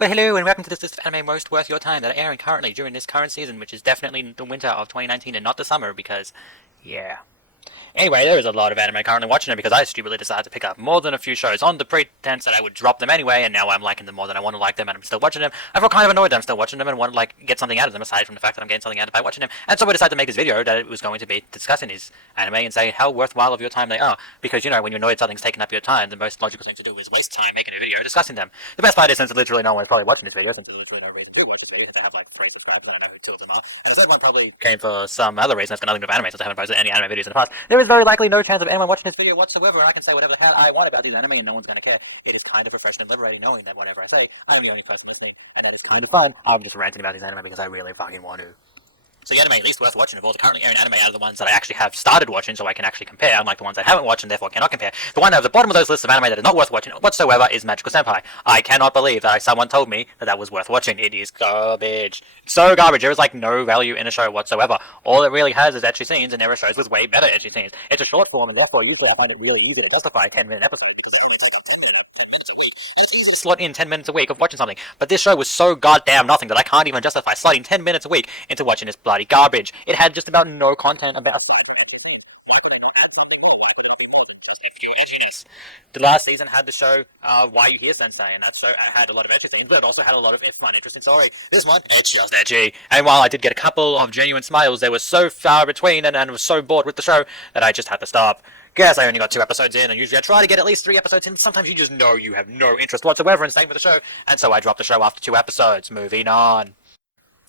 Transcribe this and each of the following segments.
Well, hello and welcome to this list of anime most worth your time that are airing currently during this current season, which is definitely the winter of 2019 and not the summer because, yeah. Anyway, there is a lot of anime currently watching it because I stupidly decided to pick up more than a few shows on the pretense that I would drop them anyway, and now I'm liking them more than I want to like them, and I'm still watching them. I feel kind of annoyed that I'm still watching them and want to get something out of them aside from the fact that I'm getting something out of it by watching them. And so I decided to make this video that it was going to be discussing these anime and say how worthwhile of your time they are. Because when you're annoyed something's taking up your time, the most logical thing to do is waste time making a video discussing them. The best part is since literally no one is probably watching this video, since there's literally no reason to watch this video, since I have like 3 subscribers and I know who 2 of them are, and the third one probably came for some other reason that's got nothing to do with anime since I haven't posted any anime videos in the past. There is very likely no chance of anyone watching this video whatsoever. I can say whatever the hell I want about these anime and no one's going to care. It is kind of refreshing and liberating knowing that whatever I say, I am the only person listening, and that is kind of fun. I'm just ranting about these anime because I really fucking want to. So the anime at least worth watching of all the currently airing anime out of the ones that I actually have started watching so I can actually compare, unlike the ones I haven't watched and therefore cannot compare. The one at the bottom of those lists of anime that is not worth watching whatsoever is Magical Senpai. I cannot believe that someone told me that was worth watching. It is garbage. It's so garbage. There is like no value in a show whatsoever. All it really has is ecchi scenes, and there are shows with way better ecchi scenes. It's a short form and therefore usually I find it really easy to justify a 10-minute episode. Slot in 10 minutes a week of watching something, but this show was so goddamn nothing that I can't even justify slotting 10 minutes a week into watching this bloody garbage. It had just about no content about edginess. The last season had the show Why You Here Sensei, and that show had a lot of ecchi scenes, but it also had a lot of fun, interesting story. This one, it's just edgy. And while I did get a couple of genuine smiles, they were so far between and was so bored with the show that I just had to stop. Guess I only got 2 episodes in, and usually I try to get at least 3 episodes in. Sometimes you just know you have no interest whatsoever in staying with the show, and so I dropped the show after 2 episodes. Moving on.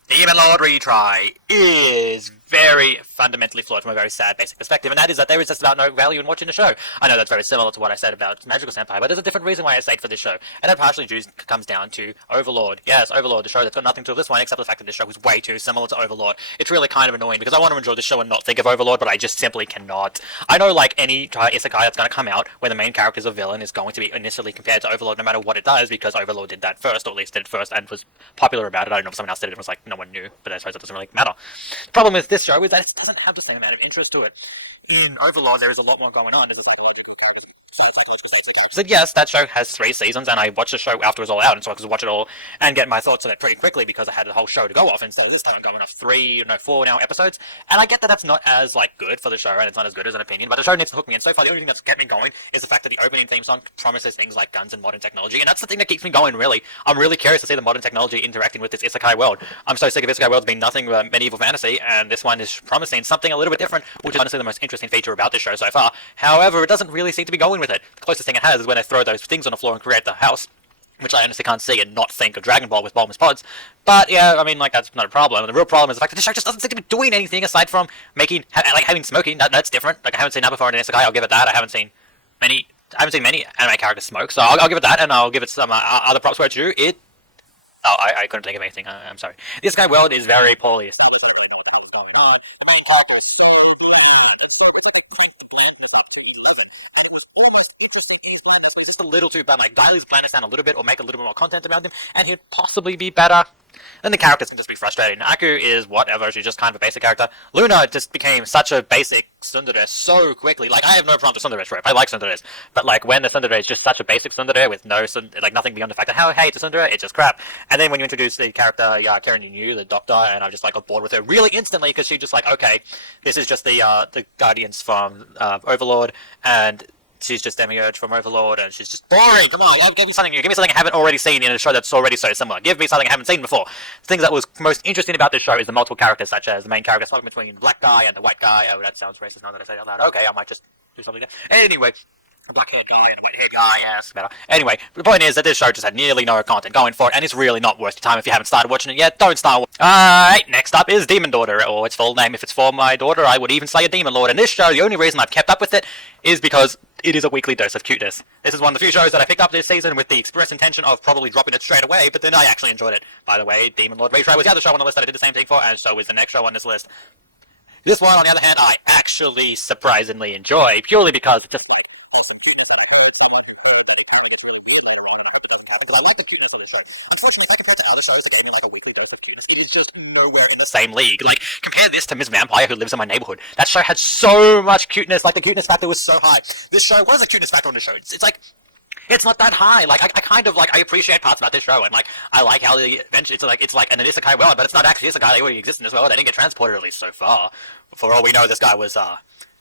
Demon Lord Retry is very fundamentally flawed from a very sad basic perspective, and that is that there is just about no value in watching the show. I know that's very similar to what I said about Magical Senpai, but there's a different reason why I stayed for this show, and that partially comes down to Overlord. Yes, Overlord, the show that's got nothing to do with this one, except the fact that this show is way too similar to Overlord. It's really kind of annoying, because I want to enjoy the show and not think of Overlord, but I just simply cannot. I know, like, any isekai that's going to come out, where the main character is a villain, is going to be initially compared to Overlord no matter what it does, because Overlord did that first, or at least did it first, and was popular about it. I don't know if someone else did it and was like, no one knew, but I suppose it doesn't really matter. The problem with this show is that it doesn't have the same amount of interest to it. In Overlord, there is a lot more going on. There's a psychological stakes of the characters. So yes, that show has 3 seasons, and I watched the show after it was all out, and so I could watch it all and get my thoughts on it pretty quickly because I had the whole show to go off instead of this time I'm going off 4 now episodes. And I get that that's not as good for the show, and it's not as good as an opinion, but the show needs to hook me. And so far, the only thing that's kept me going is the fact that the opening theme song promises things like guns and modern technology, and that's the thing that keeps me going. Really, I'm really curious to see the modern technology interacting with this isekai world. I'm so sick of isekai worlds being nothing but medieval fantasy, and this one is promising something a little bit different, which is honestly the most interesting feature about this show so far. However, it doesn't really seem to be going with it. The closest thing it has is when they throw those things on the floor and create the house, which I honestly can't see and not think of Dragon Ball with Bulma's pods. But yeah, I mean, like, that's not a problem. The real problem is the fact that this show just doesn't seem to be doing anything aside from having smoking. That's different. Like, I haven't seen that before in an isekai. I'll give it that. I haven't seen many anime characters smoke, so I'll give it that, and I'll give it some other props where it's due. I couldn't think of anything. I'm sorry. This guy world is very poorly established. Just a little too bad. Like, dial his planets down a little bit or make a little bit more content about him, and he'd possibly be better. Then the characters can just be frustrating. Aku is whatever, she's just kind of a basic character. Luna just became such a basic tsundere so quickly. Like, I have no problem with tsundere trope. I like tsunderes. But, like, when the tsundere is just such a basic tsundere with nothing beyond the fact that, hey, it's a tsundere, it's just crap. And then when you introduce the character, Karen Yu, the doctor, and I'm just, like, got bored with her really instantly because she's just like, okay, this is just the Guardians from Overlord, and she's just Demiurge from Overlord, and she's just boring. Come on, give me something new. Give me something I haven't already seen in a show that's already so similar. Give me something I haven't seen before. The thing that was most interesting about this show is the multiple characters, such as the main character swapping between the black guy and the white guy. Oh, that sounds racist now that I say it out loud. Okay, I might just do something there. Anyway, a black-haired guy and a white-haired guy, yes, better. Anyway, the point is that this show just had nearly no content going for it, and it's really not worth your time if you haven't started watching it yet. Don't start. Alright, next up is Demon Daughter, or its full name. If it's for my daughter, I would even say a Demon Lord. And this show, the only reason I've kept up with it is because it is a weekly dose of cuteness. This is one of the few shows that I picked up this season with the express intention of probably dropping it straight away, but then I actually enjoyed it. By the way, Demon Lord Retry was the other show on the list that I did the same thing for, and so is the next show on this list. This one, on the other hand, I actually surprisingly enjoy, purely because it's just like awesome cuteness that I've heard, because I like the cuteness of this show. Unfortunately, if I compare it to other shows that gave me like a weekly dose of cuteness, it is just nowhere in the same league. Like, compare this to Ms. Vampire, who lives in my neighborhood. That show had so much cuteness, like the cuteness factor was so high. This show was a cuteness factor on the show. It's like, it's not that high. Like, I kind of, like, I appreciate parts about this show, and, like, I like how the adventure, it's like an isekai world, but it's not actually isekai, they already exist in this world, they didn't get transported, at least so far. For all we know, this guy was,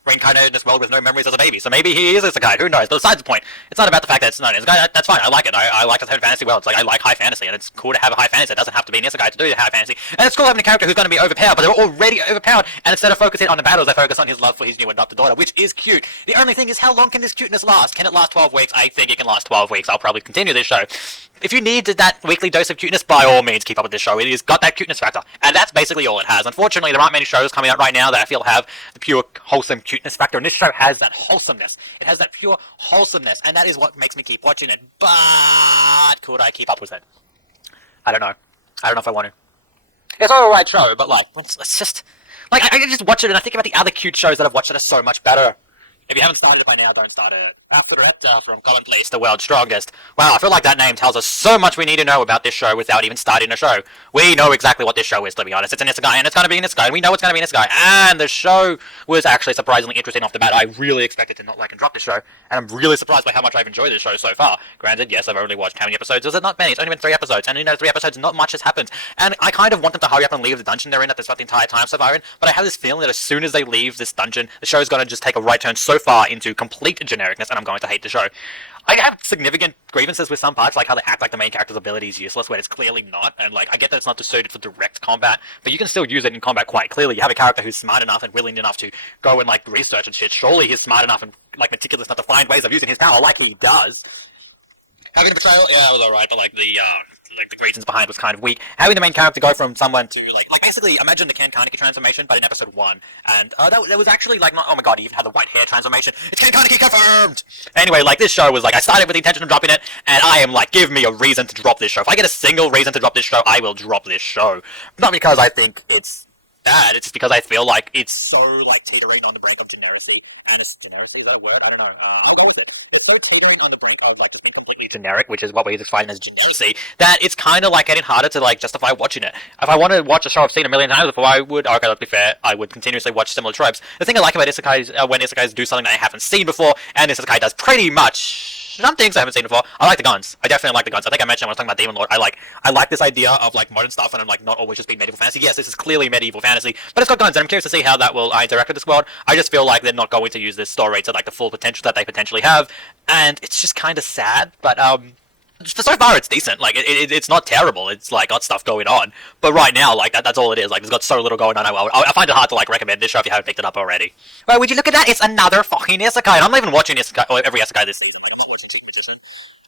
reincarnated in this world with no memories as a baby, so maybe he is isekai, who knows? But besides the point, it's not about the fact that it's not an isekai, that's fine, I like it, I like this whole fantasy world, it's like, I like high fantasy, and it's cool to have a high fantasy, it doesn't have to be an isekai to do high fantasy, and it's cool having a character who's going to be overpowered, but they're already overpowered, and instead of focusing on the battles, they focus on his love for his new adopted daughter, which is cute. The only thing is, how long can this cuteness last? Can it last 12 weeks? I think it can last 12 weeks, I'll probably continue this show. If you need that weekly dose of cuteness, by all means keep up with this show. It has got that cuteness factor, and that's basically all it has. Unfortunately, there aren't many shows coming out right now that I feel have the pure, wholesome cuteness factor, and this show has that wholesomeness. It has that pure wholesomeness, and that is what makes me keep watching it. But could I keep up with it? I don't know. I don't know if I want to. It's an alright show, but like, let's just... Like, I just watch it and I think about the other cute shows that I've watched that are so much better. If you haven't started it by now, don't start it. After that, from Commonplace, the world's strongest. Wow, I feel like that name tells us so much we need to know about this show without even starting a show. We know exactly what this show is, to be honest. It's an isekai, and it's going to be an isekai, and we know it's going to be an isekai. And the show was actually surprisingly interesting off the bat. I really expected to not like and drop this show, and I'm really surprised by how much I've enjoyed this show so far. Granted, yes, I've only watched how many episodes? Was it not many? It's only been 3 episodes, and in those 3 episodes, not much has happened. And I kind of want them to hurry up and leave the dungeon they're in at this the entire time so far in, but I have this feeling that as soon as they leave this dungeon, the show's going to just take a right turn so far into complete genericness, and I'm going to hate the show. I have significant grievances with some parts, like how they act like the main character's ability is useless, when it's clearly not, and like, I get that it's not suited for direct combat, but you can still use it in combat quite clearly. You have a character who's smart enough and willing enough to go and like research and shit. Surely he's smart enough and like meticulous enough to find ways of using his power like he does. Having a betrayal, yeah, it was alright, but like the reasons behind was kind of weak. Having the main character go from someone to like basically imagine the Ken Kaneki transformation, but in episode 1, and that was actually like not, oh my god, he even had the white hair transformation. It's Ken Kaneki confirmed. Anyway, like this show was like I started with the intention of dropping it, and I am like, give me a reason to drop this show. If I get a single reason to drop this show, I will drop this show. Not because I think it's bad, it's just because I feel like it's so like teetering on the brink of degeneracy. And is degeneracy that word? I don't know. I'll go with it. It's so teetering on the brink of like being completely generic, which is what we define as degeneracy, that it's kind of like getting harder to like justify watching it. If I want to watch a show I've seen a million times before, I would, okay, let's be fair, I would continuously watch similar tropes. The thing I like about isekais, when isekais do something that I haven't seen before, and isekai does pretty much some things I haven't seen before. I like the guns. I definitely like the guns. I think I mentioned when I was talking about Demon Lord. I like this idea of like modern stuff, and I'm like not always just being medieval fantasy. Yes, this is clearly medieval fantasy, but it's got guns, and I'm curious to see how that will interact with this world. I just feel like they're not going to use this story to like the full potential that they potentially have, and it's just kind of sad. But for so far it's decent. Like it's not terrible. It's like got stuff going on, but right now like that's all it is. Like there's got so little going on. I find it hard to like recommend this show if you haven't picked it up already. Well, would you look at that? It's another fucking isekai. And I'm not even watching isekai, or every isekai this season. Like I'm not watching Cheap Magician.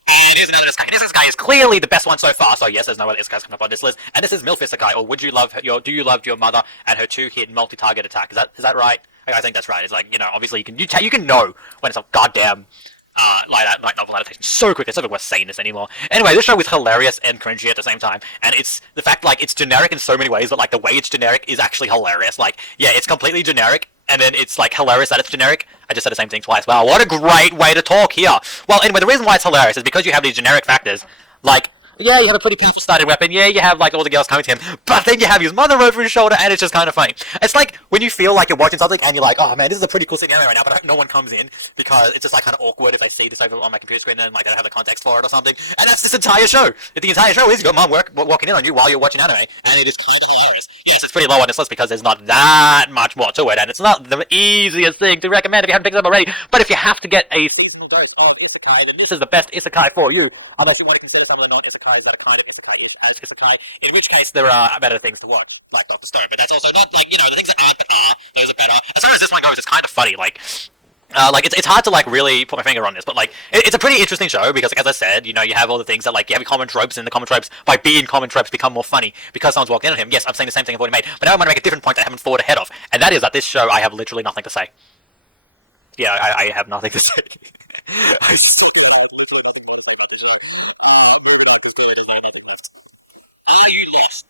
And here's another isekai. This isekai is clearly the best one so far. So yes, there's no other isekais coming up on this list. And this is MILF isekai, or would you love do you love your mother and her 2-hit multi-target attack? Is that right? I think that's right. It's like, you know, obviously you can know when it's a goddamn light novel adaptation so quick. It's not even worth saying this anymore. Anyway, this show is hilarious and cringy at the same time, and it's the fact like it's generic in so many ways, but like the way it's generic is actually hilarious. Like, yeah, it's completely generic, and then it's like hilarious that it's generic. I just said the same thing twice. Wow, what a great way to talk here. Well, anyway, the reason why it's hilarious is because you have these generic factors, like, yeah, you have a pretty powerful starting weapon, yeah, you have like all the girls coming to him, but then you have his mother over his shoulder, and it's just kind of funny. It's like when you feel like you're watching something and you're like, oh man, this is a pretty cool scenario right now, but I hope no one comes in, because it's just like kind of awkward if I see this over on my computer screen and like I don't have the context for it or something. And that's this entire show. The entire show is your mom walking in on you while you're watching anime, and it is kind of hilarious. Yes, it's pretty low on this list because there's not that much more to it, and it's not the easiest thing to recommend if you haven't picked it up already, but if you have to get a seasonal dose of isekai, then this is the best isekai for you, unless you want to consider some of the non-isekais that are kind of isekai-ish as isekai, in which case there are better things to watch, like Dr. Stone, but that's also not, like, you know, the things that aren't but are, those are better. As far as this one goes, it's kind of funny, like it's hard to like really put my finger on this, but like it's a pretty interesting show because, like, as I said, you know, you have all the things that like you have common tropes, and the common tropes by being common tropes become more funny because someone's walked in on him. Yes, I'm saying the same thing I've already made, but now I'm going to make a different point that I haven't thought ahead of, and that is that this show I have literally nothing to say. Yeah, I have nothing to say.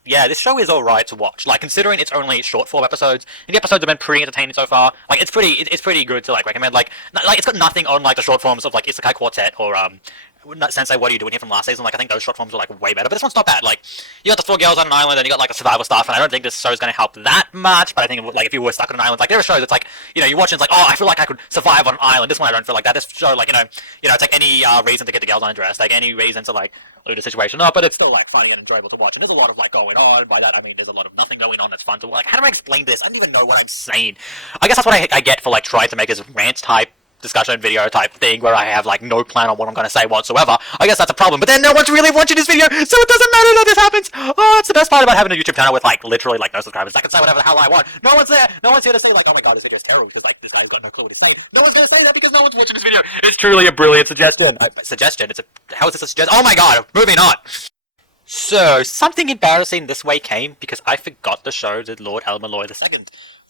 Yeah, this show is alright to watch. Like, considering it's only short form episodes, and the episodes have been pretty entertaining so far. Like, it's pretty good to like recommend. Like it's got nothing on like the short forms of like Isekai Quartet or Sensei, what are you doing here from last season? Like, I think those short forms were like way better, but this one's not bad. Like, you got the 4 girls on an island, and you got like the survival stuff, and I don't think this show is going to help that much. But I think like if you were stuck on an island, like there are shows, it's like you watch and it's like, oh, I feel like I could survive on an island. This one I don't feel like that. This show, like it's like any reason to get the girls undressed, like any reason to like loot a situation up, but it's still like funny and enjoyable to watch. And there's a lot of like going on. By that I mean there's a lot of nothing going on that's fun to watch. Like, how do I explain this? I don't even know what I'm saying. I guess that's what I get for like trying to make this rant type discussion video type thing where I have like no plan on what I'm going to say whatsoever. I guess that's a problem, but then no one's really watching this video, so it doesn't matter that this happens. Oh, it's the best part about having a YouTube channel with like literally like no subscribers. I can say whatever the hell I want. No one's there. No one's here to say like, oh my god, this video is terrible because like this guy's got no clue what he's saying. No one's going to say that because no one's watching this video. It's truly a brilliant suggestion. How is this a suggestion? Oh my god, moving on. So, something embarrassing this way came because I forgot to show the Lord El Malloy II,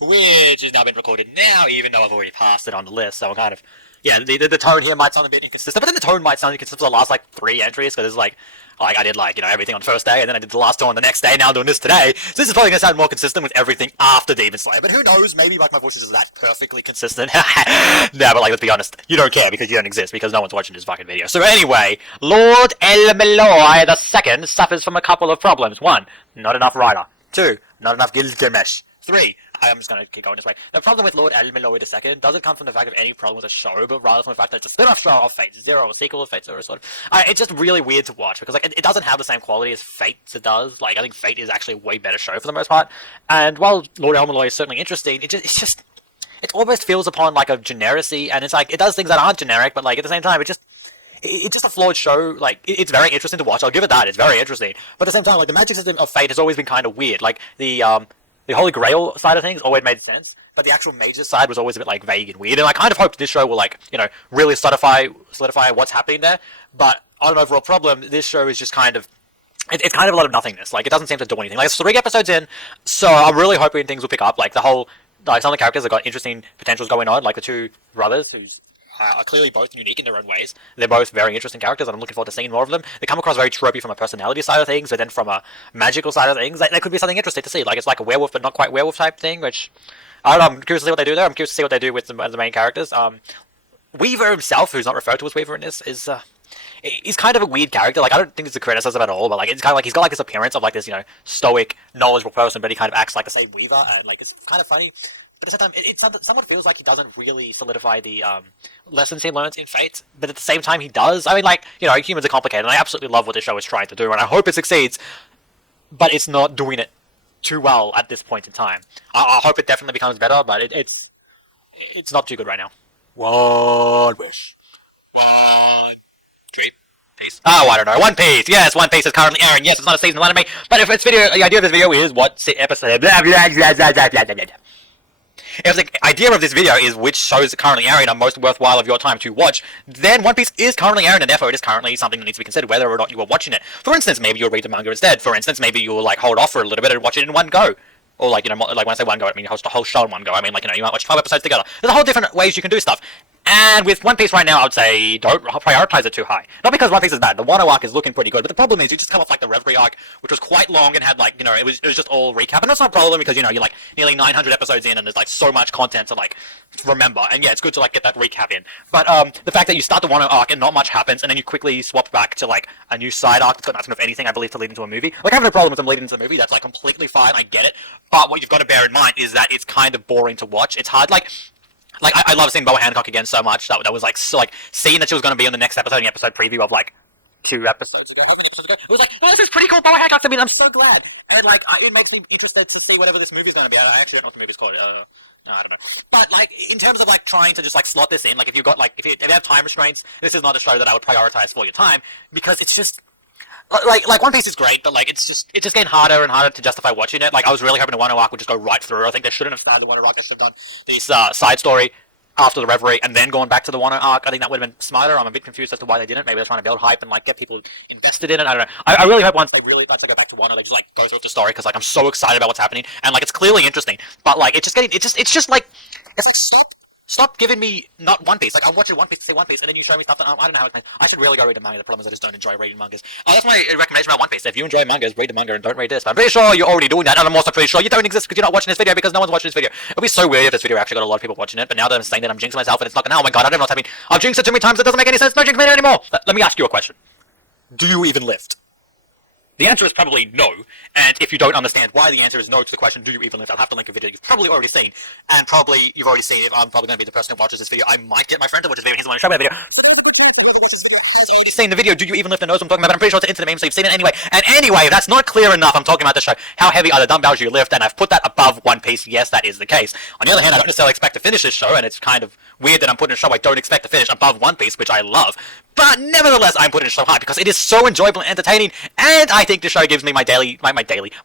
which has now been recorded now, even though I've already passed it on the list, so I'm kind of, the tone here might sound a bit inconsistent, but then the tone might sound inconsistent for the last, like, 3 entries, because it's like I did, like, everything on the first day, and then I did the last 2 on the next day, now I'm doing this today, so this is probably going to sound more consistent with everything after Demon Slayer, but who knows, maybe, like, my voice is that perfectly consistent. No, but, like, let's be honest, you don't care because you don't exist, because no one's watching this fucking video. So anyway, Lord El Malloy II suffers from a couple of problems. 1, not enough writer. 2, not enough Gilgamesh. 3, I'm just going to keep going this way. The problem with Lord El Malloy II doesn't come from the fact of any problem with the show, but rather from the fact that it's a spin-off show of Fate Zero, a sequel of Fate Zero, sort of. It's just really weird to watch, because like it doesn't have the same quality as Fate does. Like, I think Fate is actually a way better show for the most part. And while Lord El Malloy is certainly interesting, it almost feels upon like a generacy, and it's like, it does things that aren't generic, but like at the same time, it's just a flawed show. Like, it's very interesting to watch. I'll give it that. It's very interesting. But at the same time, like, the magic system of Fate has always been kind of weird. Like, the Holy Grail side of things always made sense, but the actual Mages side was always a bit, like, vague and weird. And I kind of hoped this show will, like, really solidify what's happening there. But on an overall problem, this show is just kind of, it's kind of a lot of nothingness. Like, it doesn't seem to do anything. Like, it's 3 episodes in, so I'm really hoping things will pick up. Like, some of the characters have got interesting potentials going on, like the 2 brothers, who's are clearly both unique in their own ways. They're both very interesting characters, and I'm looking forward to seeing more of them. They come across very tropey from a personality side of things, but then from a magical side of things, there could be something interesting to see. Like, it's like a werewolf, but not quite werewolf type thing, which, I don't know, I'm curious to see what they do there. I'm curious to see what they do with the main characters. Weaver himself, who's not referred to as Weaver in this, he's kind of a weird character. Like, I don't think it's a criticism at all, but like, it's kind of like he's got like this appearance of like this, stoic, knowledgeable person, but he kind of acts like the same Weaver, and like, it's kind of funny. But at the same time, it somewhat feels like he doesn't really solidify the lessons he learns in Fate, but at the same time he does. I mean, like, humans are complicated, and I absolutely love what this show is trying to do, and I hope it succeeds, but it's not doing it too well at this point in time. I hope it definitely becomes better, but it's not too good right now. One wish. Dream. Piece. Oh, I don't know. One Piece. Yes, One Piece is currently airing. Yes, it's not a season of anime, but if it's video, the idea of this video is what episode. Blah, blah, blah, blah, blah, blah, blah. If the idea of this video is which shows are currently airing are most worthwhile of your time to watch, then One Piece is currently airing, and therefore it is currently something that needs to be considered whether or not you are watching it. For instance, maybe you'll read the manga instead. For instance, maybe you'll like hold off for a little bit and watch it in one go. Or like, like when I say one go, I mean host a whole show in one go. I mean, like, you might watch 12 episodes together. There's a whole different ways you can do stuff. And with One Piece right now, I would say don't prioritize it too high. Not because One Piece is bad. The Wano arc is looking pretty good, but the problem is you just come off like the Reverie arc, which was quite long and had like, it was just all recap. And that's not a problem because, you're like nearly 900 episodes in and there's like so much content to like remember. And yeah, it's good to like get that recap in. But the fact that you start the Wano arc and not much happens and then you quickly swap back to like a new side arc that's got nothing of anything, I believe, to lead into a movie. Like, I have no problem with them leading into the movie. That's like completely fine. I get it. But what you've got to bear in mind is that it's kind of boring to watch. It's hard. Like I love seeing Boa Hancock again so much. That was like, so like seeing that she was going to be on the next episode, in the episode preview of like 2 episodes ago. How many episodes ago? It was like, oh, this is pretty cool, Boa Hancock. I mean, I'm so glad. And like, it makes me interested to see whatever this movie's going to be. I actually don't know what the movie's called. No, I don't know. But like, in terms of like trying to just like slot this in, like if you've got like if you have time restraints, this is not a show that I would prioritize for your time because it's just. Like One Piece is great, but like it's just getting harder and harder to justify watching it. Like, I was really hoping the Wano arc would just go right through. I think they shouldn't have started the Wano arc. They should have done this side story after the Reverie and then gone back to the Wano arc. I think that would have been smarter. I'm a bit confused as to why they didn't. Maybe they're trying to build hype and like get people invested in it. I don't know. I really hope once they go back to Wano, they just like go through the story because like I'm so excited about what's happening and like it's clearly interesting. But like it's just like Stop giving me not One Piece. Like, I'm watching One Piece to say One Piece, and then you show me stuff that I don't know how it's made. I should really go read a manga. The problem is I just don't enjoy reading mangas. That's my recommendation about One Piece. If you enjoy mangas, read the manga and don't read this. But I'm pretty sure you're already doing that, and I'm also pretty sure you don't exist because you're not watching this video because no one's watching this video. It'll be so weird if this video actually got a lot of people watching it, but now that I'm saying that I'm jinxing myself and it's not gonna, oh my god, I don't know what's happening. I've jinxed it too many times, it doesn't make any sense, no jinx me anymore. Let me ask you a question. Do you even lift? The answer is probably no, and if you don't understand why the answer is no to the question, do you even lift, I'll have to link a video you've probably already seen, and probably you've already seen it. I'm probably going to be the person who watches this video. I might get my friend to watch this video, he's the one who showed me the video. So I've already seen the video, do you even lift and knows what I'm talking about? I'm pretty sure it's into the meme, so you've seen it anyway. And anyway, if that's not clear enough, I'm talking about the show. How heavy are the dumbbells you lift? And I've put that above One Piece. Yes, that is the case. On the other hand, I don't necessarily expect to finish this show, and it's kind of weird that I'm putting a show I don't expect to finish above One Piece, which I love. But nevertheless, I'm putting it so high because it is so enjoyable and entertaining, and I think the show gives me my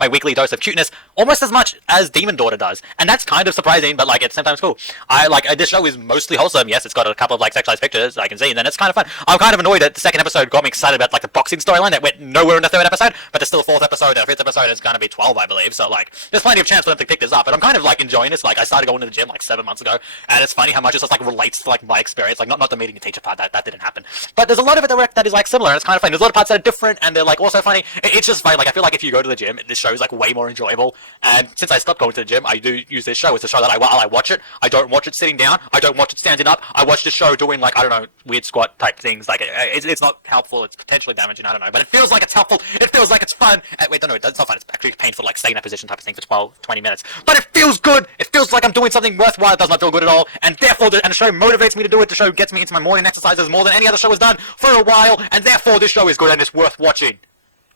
weekly dose of cuteness almost as much as Demon Daughter does, and that's kind of surprising, but like it's sometimes cool. I like this show is mostly wholesome. Yes, it's got a couple of like sexualized pictures I can see, and then it's kind of fun. I'm kind of annoyed that the second episode got me excited about like the boxing storyline that went nowhere in the third episode, but there's still a fourth episode and a fifth episode. And it's gonna be 12, I believe. So like, there's plenty of chance for them to pick this up, but I'm kind of like enjoying this. Like, I started going to the gym like 7 months ago, and it's funny how much it just like relates to like my experience. Like not the meeting a teacher part that didn't happen, but there's a lot of it that is like similar, and it's kind of funny. There's a lot of parts that are different, and they're like also funny. It's just funny. Like I feel like if you go to the gym, this show is like way more enjoyable. And since I stopped going to the gym, I do use this show. It's a show that I watch it. I don't watch it sitting down. I don't watch it standing up. I watch the show doing like, I don't know, weird squat type things. Like it's not helpful. It's potentially damaging. I don't know, but it feels like it's helpful. It feels like it's fun. Wait, no, it's not fun. It's actually painful, like staying in that position type of thing for 12, 20 minutes. But it feels good. It feels like I'm doing something worthwhile. It does not feel good at all, and therefore, the show motivates me to do it. The show gets me into my morning exercises more than any other show has done for a while, and therefore, this show is good and it's worth watching.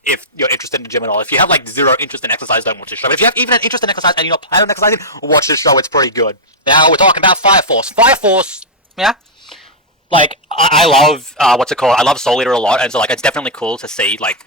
If you're interested in the gym at all. If you have like zero interest in exercise, don't watch this show. But if you have even an interest in exercise and you're not planning on exercising, watch this show. It's pretty good. Now we're talking about Fire Force. Fire Force, yeah. Like I love what's it called? I love Soul Eater a lot, and so like it's definitely cool to see like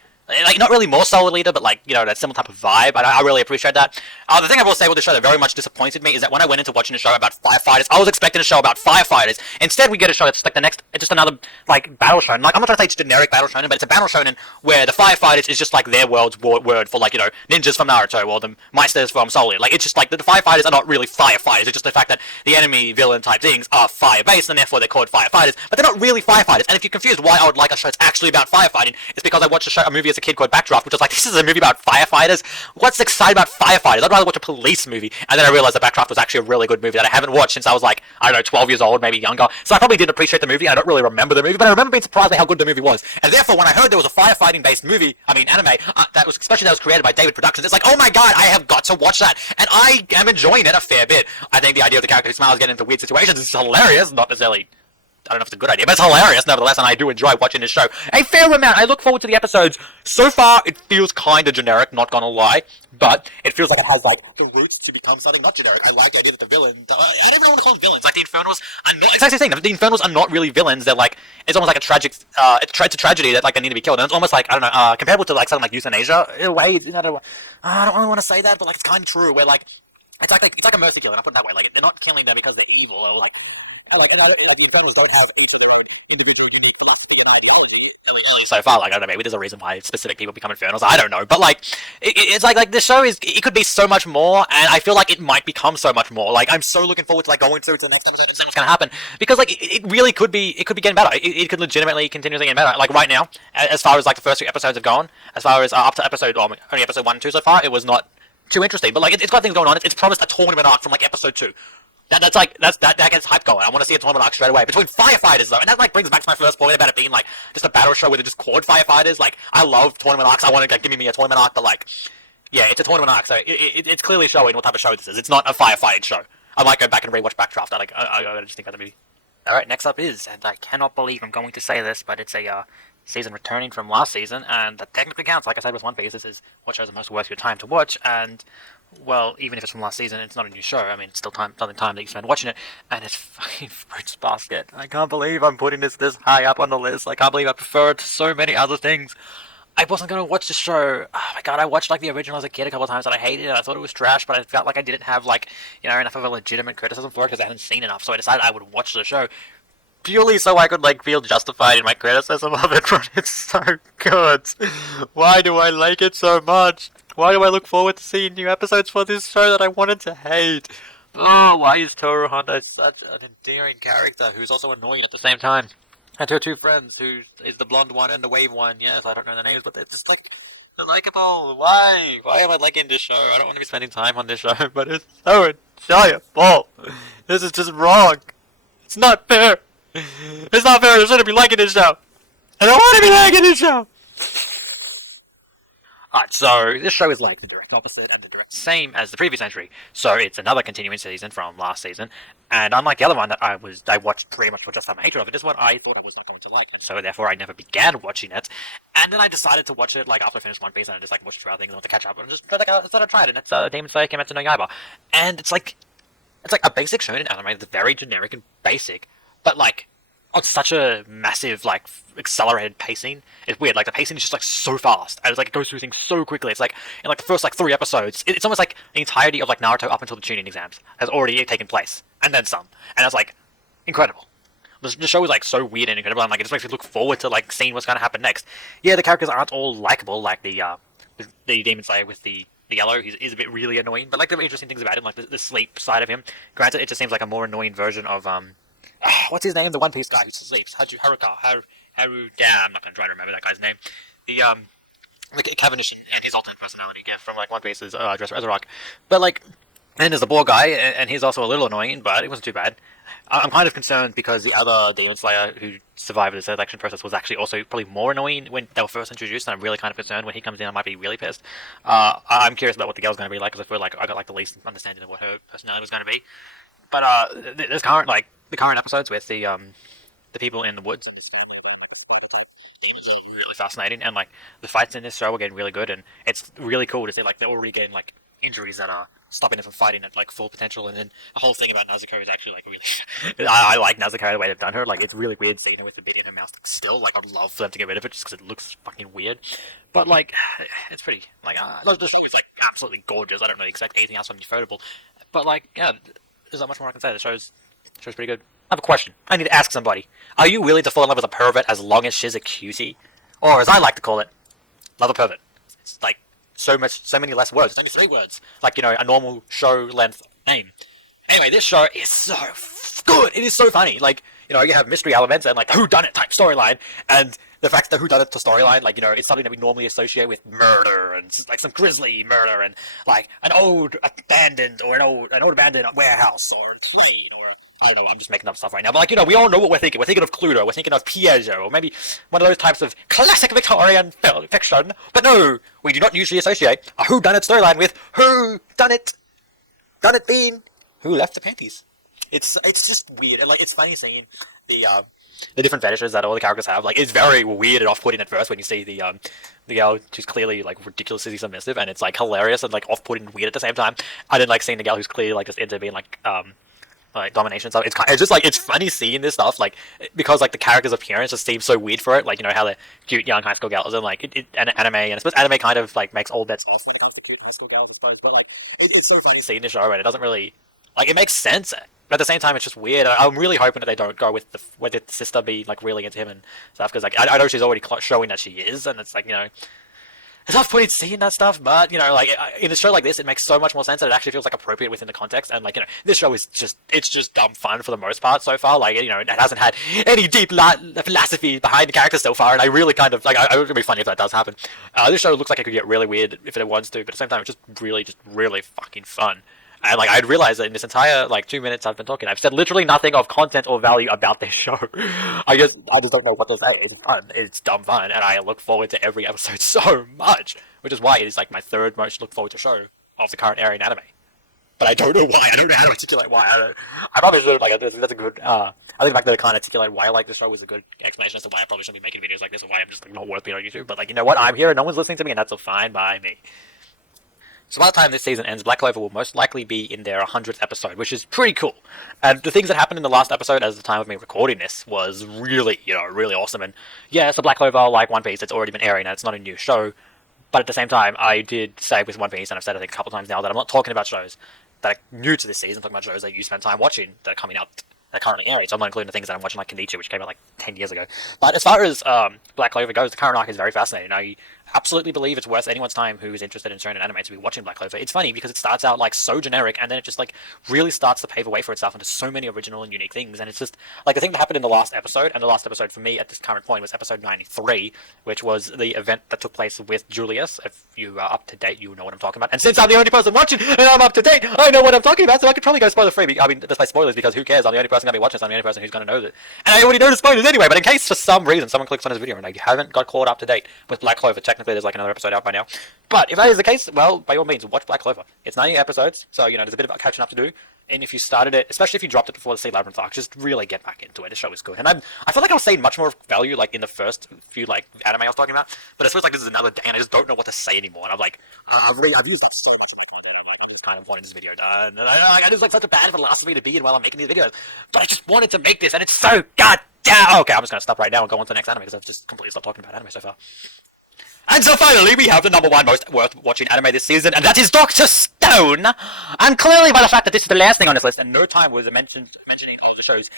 not really more Soul Eater, but like, you know, that similar type of vibe. I really appreciate that. The thing I will say with the show that very much disappointed me is that when I went into watching a show about firefighters, I was expecting a show about firefighters. Instead, we get a show that's like it's just another like battle shonen. Like I'm not trying to say it's generic battle shonen, but it's a battle shonen where the firefighters is just like their world's word for like, you know, ninjas from Naruto or the meisters from Soul Eater. Like it's just like the firefighters are not really firefighters. It's just the fact that the enemy villain type things are fire based and therefore they're called firefighters. But they're not really firefighters. And if you're confused why I would like a show that's actually about firefighting, it's because I watched a movie as a kid called Backdraft, which was like, this is a movie about firefighters. What's exciting about firefighters? I'd rather watch a police movie. And then I realized that Backdraft was actually a really good movie that I haven't watched since I was like, I don't know, 12 years old, maybe younger. So I probably didn't appreciate the movie. I don't really remember the movie, but I remember being surprised by how good the movie was. And therefore, when I heard there was a firefighting based movie, anime, that was created by David Productions, it's like, oh my god, I have got to watch that. And I am enjoying it a fair bit. I think the idea of the character who smiles getting into weird situations is hilarious, not necessarily, I don't know if it's a good idea, but it's hilarious nevertheless, and I do enjoy watching this show a fair amount. I look forward to the episodes. So far, it feels kind of generic, not gonna lie, but it feels like it has like the roots to become something not generic. I like the idea that the villain, I don't even want to call them villains. Like the Infernals are not exactly the same. The Infernals are not really villains. They're like, it's almost like a tragic, it's a tragedy that like they need to be killed, and it's almost like, I don't know, comparable to like something like euthanasia in a way. I don't really want to say that, but like it's kind of true. Where like it's like a mercy killing. I put it that way. Like they're not killing them because they're evil or like. Like the Infernals don't have each of their own individual, unique philosophy and ideology. At least so far, like I don't know, maybe there's a reason why specific people become Infernals. I don't know, but like it's like the show it could be so much more, and I feel like it might become so much more. Like I'm so looking forward to like going through to the next episode and seeing what's gonna happen, because like it really could be getting better. It could legitimately continuously get better. Like right now, as far as like the first few episodes have gone, as far as up to only episode 1 and 2 so far, it was not too interesting. But like it's got things going on. It's promised a tournament arc from like episode 2. That gets hype going. I want to see a tournament arc straight away between firefighters though, and that like brings back to my first point about it being like just a battle show where they're just called firefighters. Like I love tournament arcs. I want to like give me a tournament arc, but like yeah, it's a tournament arc, so it's clearly showing what type of show this is. It's not a firefighting show. I might go back and rewatch Backdraft. I just think about the movie. All right, next up is, and I cannot believe I'm going to say this, but it's a season returning from last season, and that technically counts. Like I said with One Piece, this is what shows the most worth your time to watch, and well, even if it's from last season, it's not a new show. I mean, it's still time that you spend watching it, and it's fucking Fruits Basket. I can't believe I'm putting this high up on the list. I can't believe I prefer it to so many other things. I wasn't gonna watch the show. Oh my god, I watched like the original as a kid a couple of times and I hated it. I thought it was trash, but I felt like I didn't have like, you know, enough of a legitimate criticism for it because I hadn't seen enough. So I decided I would watch the show purely so I could like feel justified in my criticism of it. But it's so good. Why do I like it so much? Why do I look forward to seeing new episodes for this show that I wanted to hate? Oh, why is Toru Honda such an endearing character who's also annoying at the same time? And her two friends, who is the blonde one and the wave one. Yes, I don't know their names, but they're just like they're likable. Why? Why am I liking this show? I don't want to be spending time on this show, but it's so enjoyable. This is just wrong. It's not fair. It's not fair. I shouldn't be liking this show. I don't want to be liking this show. Alright, so this show is like the direct opposite and the direct same as the previous entry. So it's another continuing season from last season, and unlike the other one that I watched pretty much for just have a hatred of it, this one I thought I was not going to like, and so therefore I never began watching it. And then I decided to watch it like after I finished One Piece, and I just like watched throughout things and want to catch up, and just like I thought I'd try it. And it's Demon Slayer Kimetsu no Yaiba, and it's like a basic shonen anime that's very generic and basic, but like on such a massive, like, accelerated pacing. It's weird, like, the pacing is just, like, so fast, and it's, like, it goes through things so quickly. It's, like, in, like, the first, like, 3 episodes, it's almost like the entirety of, like, Naruto up until the Chunin exams has already taken place, and then some. And it's, like, incredible. The show is, like, so weird and incredible, and, like, it just makes me look forward to, like, seeing what's gonna happen next. Yeah, the characters aren't all likable, like the Demon Slayer with the yellow. He's a bit really annoying, but, like, there are interesting things about him, like, the sleep side of him. Granted, it just seems like a more annoying version of, what's his name? The One Piece guy who sleeps. Haru. Damn, I'm not gonna try to remember that guy's name. The like Cavendish and his alternate personality, yeah, from like One Piece's Dressrosa Resurrect. But like, and there's a ball guy, and he's also a little annoying, but it wasn't too bad. I'm kind of concerned because the other Demon Slayer who survived the selection process was actually also probably more annoying when they were first introduced, and I'm really kind of concerned when he comes in I might be really pissed. I'm curious about what the girl's going to be like, because I feel like I got like the least understanding of what her personality was going to be. But there's the current episodes with the people in the woods and the stamina around like the spider type demons are really fascinating, and like the fights in this show are getting really good, and it's really cool to see like they're already getting like injuries that are stopping them from fighting at like full potential. And then the whole thing about Nezuko is actually like really I like Nezuko the way they've done her. Like it's really weird seeing her with the bit in her mouth still. Like I'd love for them to get rid of it just because it looks fucking weird. But like it's pretty like the show is like absolutely gorgeous. I don't really expect anything else from Ufotable. But like yeah, there's not much more I can say. The show's pretty good. I have a question. I need to ask somebody. Are you willing to fall in love with a pervert as long as she's a cutie? Or as I like to call it, love a pervert. It's like so many less words. It's only 3 words. Like, you know, a normal show length name. Anyway, this show is so good. It is so funny. Like, you know, you have mystery elements and like who done it type storyline, and the fact that who done it to storyline, like, you know, it's something that we normally associate with murder and like some grisly murder and like an old abandoned warehouse or a train or I don't know, I'm just making up stuff right now. But, like, you know, we all know what we're thinking. We're thinking of Cluedo. We're thinking of Piaggio. Or maybe one of those types of classic Victorian fiction. But no, we do not usually associate a whodunit storyline with who done it. Done it being who left the panties. It's just weird. And, like, it's funny seeing the different fetishes that all the characters have. Like, it's very weird and off-putting at first when you see the girl who's clearly, like, ridiculously submissive. And it's, like, hilarious and, like, off-putting and weird at the same time. I didn't like seeing the girl who's clearly, like, just into being, like domination stuff. It's just like it's funny seeing this stuff, like because like the character's appearance just seems so weird for it. Like, you know how the cute young high school girls and like and anime, and I suppose anime kind of like makes all bets off when it comes to cute high school girls, I suppose. But like it's so funny seeing the show, and it doesn't really like it makes sense. But at the same time, it's just weird. I'm really hoping that they don't go with the sister be like really into him and stuff, because like I know she's already showing that she is, and it's like, you know, it's off-putting seeing that stuff, but, you know, like, in a show like this, it makes so much more sense that it actually feels, like, appropriate within the context, and, like, you know, this show is it's just dumb fun for the most part so far. Like, you know, it hasn't had any deep philosophy behind the characters so far, and I really kind of, like, it would be funny if that does happen. This show looks like it could get really weird if it wants to, but at the same time, it's just really fucking fun. And, like, I'd realized that in this entire, like, 2 minutes I've been talking, I've said literally nothing of content or value about this show. I just don't know what to say. It's fun. It's dumb fun, and I look forward to every episode so much, which is why it is, like, my third most look forward to show of the current era in anime. But I don't know why. I don't know how to articulate why. I probably should have, like, that's a good, I think the fact that I can't articulate why I like this show is a good explanation as to why I probably shouldn't be making videos like this, or why I'm just, like, not worth being on YouTube. But, like, you know what? I'm here and no one's listening to me, and that's fine by me. So by the time this season ends, Black Clover will most likely be in their 100th episode, which is pretty cool. And the things that happened in the last episode, as the time of me recording this, was really, you know, really awesome. And yeah, so Black Clover, like One Piece, it's already been airing, and it's not a new show. But at the same time, I did say with One Piece, and I've said I think a couple times now, that I'm not talking about shows that are new to this season. I'm talking about shows that you spend time watching that are coming out, that are currently airing. So I'm not including the things that I'm watching, like Kenichi, which came out like 10 years ago. But as far as Black Clover goes, the current arc is very fascinating. absolutely believe it's worth anyone's time who is interested in certain anime to be watching Black Clover. It's funny because it starts out like so generic, and then it just like really starts to pave a way for itself into so many original and unique things. And it's just like the thing that happened in the last episode, and the last episode for me at this current point was episode 93, which was the event that took place with Julius. If you are up to date, you know what I'm talking about. And since I'm the only person watching and I'm up to date, I know what I'm talking about, so I could probably go spoiler free. I mean, despite spoilers, because who cares? I'm the only person going to be watching, so I'm the only person who's going to know that. And I already know the spoilers anyway, but in case for some reason someone clicks on this video and I haven't got caught up to date with Black Clover, technically there's like another episode out by now. But if that is the case, well, by all means, watch Black Clover. It's 90 episodes, so, you know, there's a bit of catching up to do. And if you started it, especially if you dropped it before the Sea Labyrinth arc, just really get back into it. The show is good. And I feel like I was saying much more value, like, in the first few, like, anime I was talking about. But it feels like this is another day, and I just don't know what to say anymore. And I'm like, I've used that so much of my content. I'm just kind of wanting this video done. And I just, like, such a bad philosophy to be in while I'm making these videos. But I just wanted to make this, and it's so goddamn... Okay, I'm just going to stop right now and go on to the next anime, because I've just completely stopped talking about anime so far. And so finally, we have the number one most worth watching anime this season, and that is Dr. Stone! And clearly by the fact that this is the last thing on this list, and no time was mentioning all the shows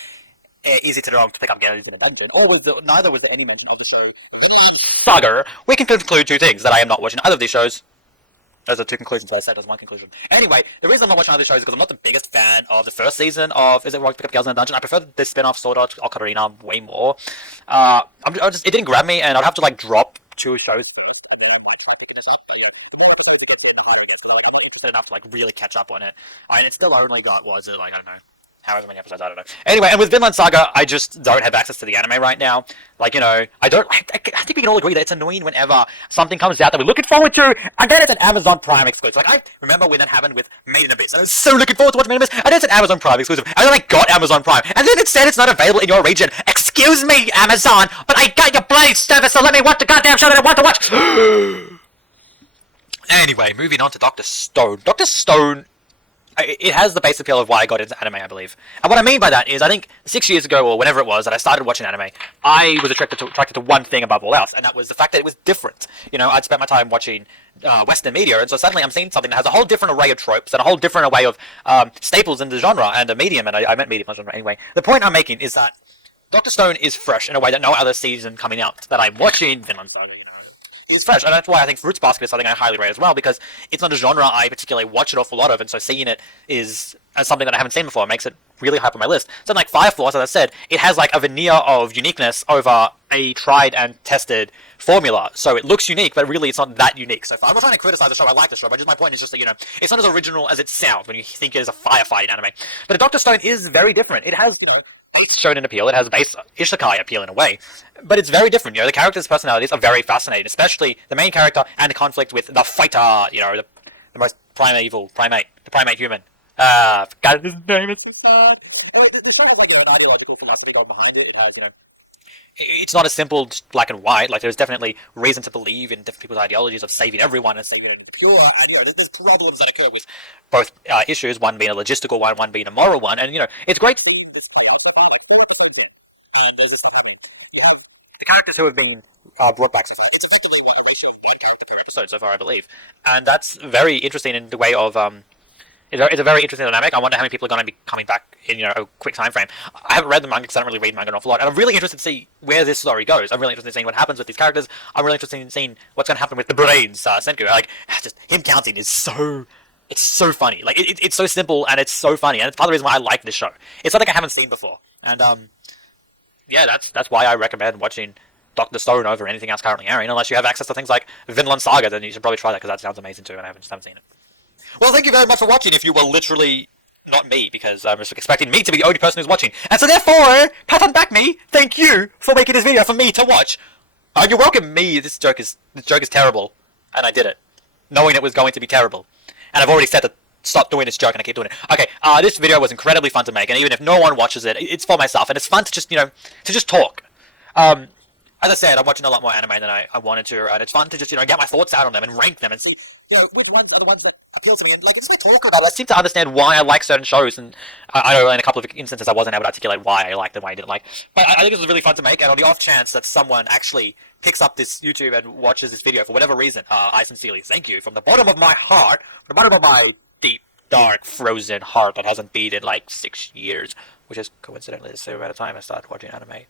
Easy to Wrong to pick up Gary in a dungeon, or neither was there any mention of the show Saga, we can conclude two things: that I am not watching either of these shows. Those are two conclusions I said as one conclusion. Anyway, the reason I'm not watching other shows is because I'm not the biggest fan of the first season of Is It Wrong to Pick Up Girls in a Dungeon. I prefer the spin-off Sword Art Ocarina way more. It didn't grab me, and I'd have to like drop two shows first, and then I pick this up. But, you know, the more episodes it gets in, the harder it gets. Because I'm not interested enough to like really catch up on it. And it's still only got, what is it, like, I don't know, however many episodes, I don't know. Anyway, and with Vinland Saga, I just don't have access to the anime right now. Like, you know, I think we can all agree that it's annoying whenever something comes out that we're looking forward to, and then it's an Amazon Prime exclusive. Like, I remember when that happened with Made in Abyss. I was so looking forward to watching Made in Abyss, and then it's an Amazon Prime exclusive. And then I got Amazon Prime, and then it said it's not available in your region. Excuse me, Amazon, but I got your bloody service, so let me watch the goddamn show that I want to watch! Anyway, moving on to Dr. Stone. Dr. Stone... It has the base appeal of why I got into anime, I believe. And what I mean by that is, I think 6 years ago, or whenever it was, that I started watching anime, I was attracted to one thing above all else, and that was the fact that it was different. You know, I'd spent my time watching Western media, and so suddenly I'm seeing something that has a whole different array of tropes, and a whole different array of staples in the genre, and a medium, and I meant medium genre anyway. The point I'm making is that Dr. Stone is fresh in a way that no other season coming out that I'm watching, Vinland Saga, you know, is fresh, and that's why I think Fruits Basket is something I highly rate as well, because it's not a genre I particularly watch an awful lot of, and so seeing it is something that I haven't seen before makes it really high up on my list. So like Fire Force, as I said, it has like a veneer of uniqueness over a tried and tested formula, so it looks unique, but really it's not that unique. So I'm not trying to criticize the show, I like the show, but just my point is just that, you know, it's not as original as it sounds when you think it is a firefighting anime. But Dr. Stone is very different. It has, you know, base shonen appeal, it has base isekai appeal in a way, but it's very different. You know, the characters' personalities are very fascinating, especially the main character and the conflict with the fighter, you know, the most primate human. I forgot his name, it's so sad. Anyway, the show has like an ideological philosophy going behind it. It has, you know, it's not a simple black and white. Like, there's definitely reason to believe in different people's ideologies of saving everyone and saving the pure. And, you know, there's problems that occur with both issues, one being a logistical one being a moral one. And, you know, it's great. And there's this, the characters who have been brought back so far, it's a character per episode so far, I believe. And that's very interesting in the way of... It's a very interesting dynamic. I wonder how many people are going to be coming back in, you know, a quick time frame. I haven't read the manga because I don't really read manga an awful lot, and I'm really interested to see where this story goes. I'm really interested in seeing what happens with these characters. I'm really interested in seeing what's going to happen with the brains, Senku. Like, just him counting is so... It's so funny. Like, it's so simple, and it's so funny, and it's part of the reason why I like this show. It's something I haven't seen before. And, yeah, that's why I recommend watching Dr. Stone over anything else currently airing, unless you have access to things like Vinland Saga, then you should probably try that, because that sounds amazing too, and I just haven't seen it. Well, thank you very much for watching, if you were literally not me, because I'm just expecting me to be the only person who's watching. And so therefore, pat on back me, thank you for making this video for me to watch. You're welcome me, this joke is terrible, and I did it, knowing it was going to be terrible. And I've already said to stop doing this joke, and I keep doing it. Okay, this video was incredibly fun to make, and even if no one watches it, it's for myself, and it's fun to just, you know, to just talk. As I said, I'm watching a lot more anime than I wanted to, and it's fun to just, you know, get my thoughts out on them and rank them and see, you know, which ones are the ones that appeal to me. And, like, it's my talk about it. I seem to understand why I like certain shows, and I know in a couple of instances I wasn't able to articulate why I liked them, why I didn't like. But I think it was really fun to make, and on the off chance that someone actually picks up this YouTube and watches this video for whatever reason, I sincerely thank you from the bottom of my heart, from the bottom of my deep, dark, frozen heart that hasn't beat in, like, 6 years, which is coincidentally the same amount of time I started watching anime.